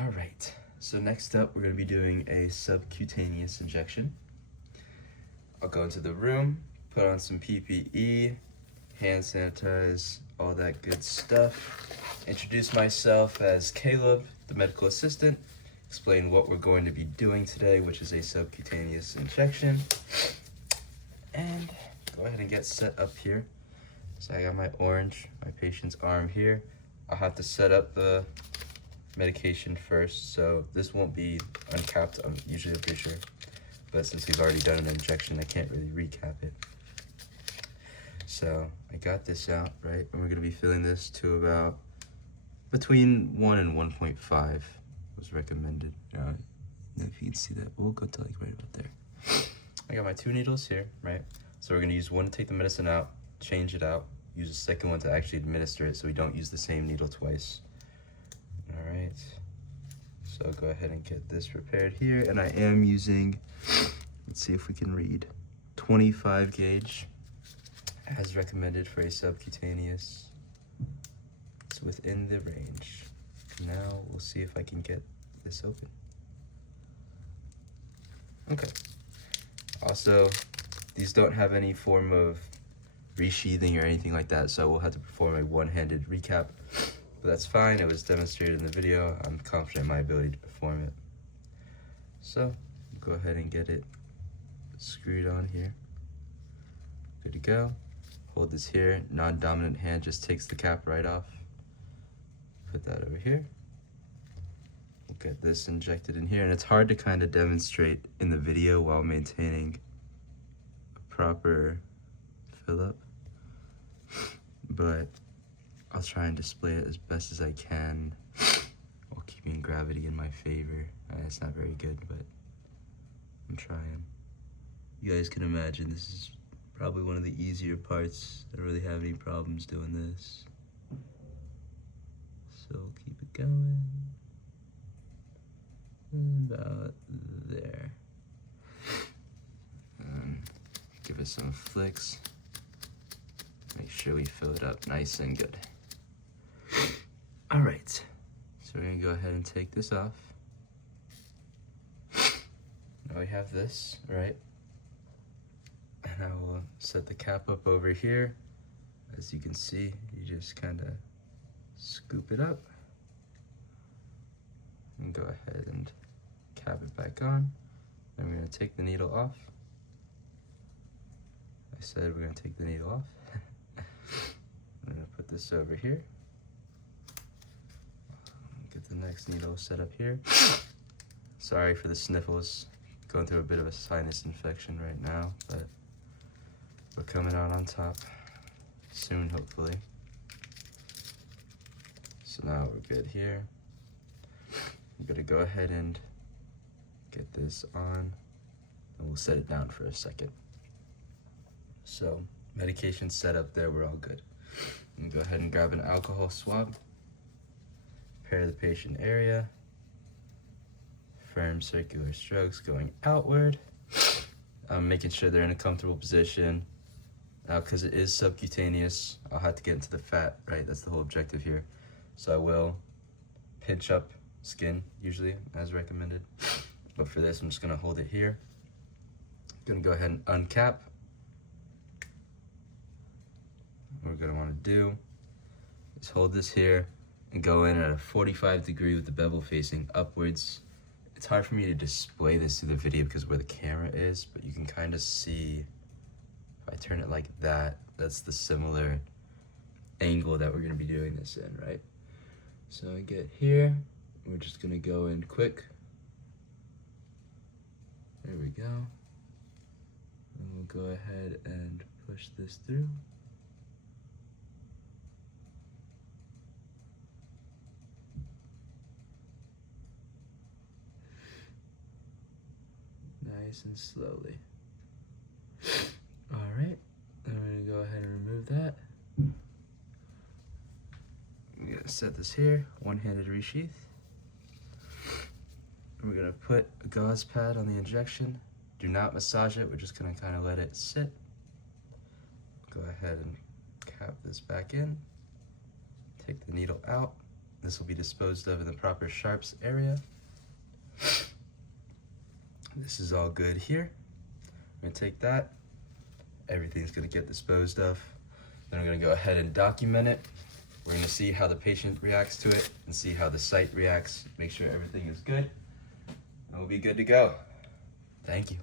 All right, so next up we're going to be doing a subcutaneous injection. I'll go into the room, put on some PPE, hand sanitize, all that good stuff. Introduce myself as Caleb, the medical assistant. Explain what we're going to be doing today, which is a subcutaneous injection. And go ahead and get set up here. So I got my patient's arm here. I'll have to set up the medication first, so this won't be uncapped, I'm usually pretty sure. But since we've already done an injection, I can't really recap it. So I got this out, right? And we're gonna be filling this to about between 1 and 1.5 was recommended. And if you can see that, we'll go to like right about there. I got my 2 needles here, right? So we're gonna use one to take the medicine out, change it out, use the second one to actually administer it so we don't use the same needle twice. All right, so go ahead and get this prepared here. And I am using, let's see if we can read, 25 gauge as recommended for a subcutaneous. It's within the range. Now we'll see if I can get this open. Okay. Also, these don't have any form of resheathing or anything like that, so we'll have to perform a one-handed recap. But that's fine, it was demonstrated in the video. I'm confident in my ability to perform it. So, go ahead and get it screwed on here. Good to go. Hold this here, non-dominant hand just takes the cap right off. Put that over here. We'll get this injected in here, and it's hard to kind of demonstrate in the video while maintaining a proper fill-up. But I'll try and display it as best as I can while keeping gravity in my favor. It's not very good, but I'm trying. You guys can imagine this is probably one of the easier parts. I don't really have any problems doing this. So keep it going. About there. And give it some flicks. Make sure we fill it up nice and good. All right, so we're gonna go ahead and take this off. Now we have this, right? And I will set the cap up over here. As you can see, you just kind of scoop it up and go ahead and cap it back on. Then we're gonna take the needle off. I said we're gonna take the needle off. I'm gonna put this over here. Get the next needle set up here. Sorry for the sniffles. Going through a bit of a sinus infection right now, but we're coming out on top soon, hopefully. So now we're good here. I'm gonna go ahead and get this on, and we'll set it down for a second. So, medication set up there, we're all good. I'm gonna go ahead and grab an alcohol swab. Prepare the patient area. Firm circular strokes going outward. Making sure they're in a comfortable position. Now, because it is subcutaneous, I'll have to get into the fat, right? That's the whole objective here. So I will pinch up skin, usually, as recommended. But for this, I'm just gonna hold it here. Gonna go ahead and uncap. What we're gonna wanna do is hold this here and go in at a 45 degree with the bevel facing upwards. It's hard for me to display this through the video because of where the camera is, but you can kind of see, if I turn it like that, that's the similar angle that we're gonna be doing this in, right? So I get here, we're just gonna go in quick. There we go. And we'll go ahead and push this through. Nice and slowly. All right, I'm gonna go ahead and remove that. I'm gonna set this here, one-handed resheath. We're gonna put a gauze pad on the injection. Do not massage it, we're just gonna kind of let it sit. Go ahead and cap this back in. Take the needle out. This will be disposed of in the proper sharps area. This is all good here. I'm gonna take that. Everything's gonna get disposed of. Then I'm gonna go ahead and document it. We're gonna see how the patient reacts to it and see how the site reacts. Make sure everything is good. And we'll be good to go. Thank you.